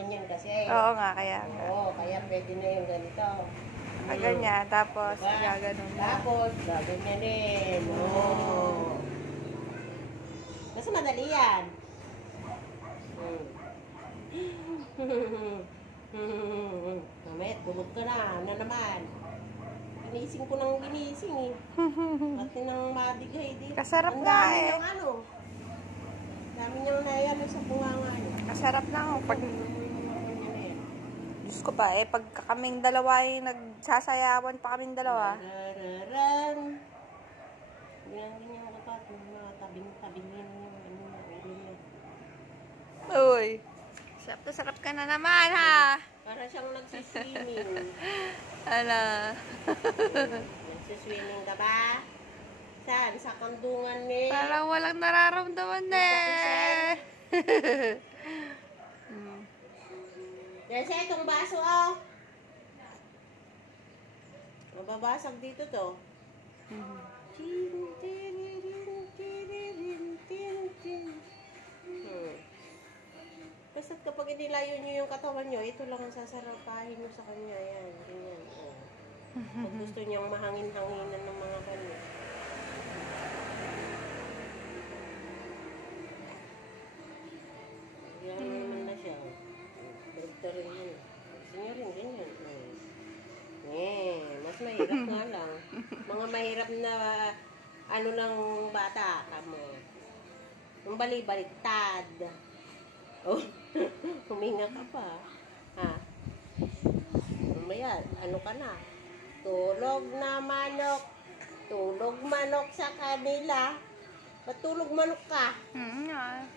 ganyan kasi. Oo nga, kaya nga. Oo, kaya pwede na yung ganito. Ganyan, tapos Diba? gaganon na. Tapos, gaganyanin. Oo. Kasi madali yan. Mamaya, tulog ka na. Ano naman? Ginising ko nang ginising eh. Pati nang madigay dito. Kasarap Ang nga dami eh. niyang ano. Dami niyang nayano sa bunganga niya. Kasarap na ako. Pag... Diyos ko pa, pag kaming dalawa ay nagsasayawan pa kaming dalawa. Rararan. Ganyan ko pa. Mga tabing-tabingin yung ano na ulo niya. Uy. Sarap na sarap ka na naman ha. Para siyang nagsiswimming. Ano? Nagsiswimming ka ba? Saan? Sa kandungan ni? Parang walang nararamdaman eh. Yan siya itong baso oh. Mababasag dito to. Basta't kapag inilayo nyo yung katawan nyo, ito lang ang sasarapahin nyo sa kanya. Yan, ganyan. Oh. Pag gusto niyang mahangin-hanginan ng mga kanya. Yan naman na siya. Direkta rin yun. Gusto niya rin, ganyan. Mas mahirap nga lang. Mga mahirap na ano lang bata kamo. Yung bali-baliktad. Oh, huminga ka pa. Ha? Mamaya, ano ka na? Tulog na manok. Tulog manok sa kanila. Patulog manok ka. Yeah.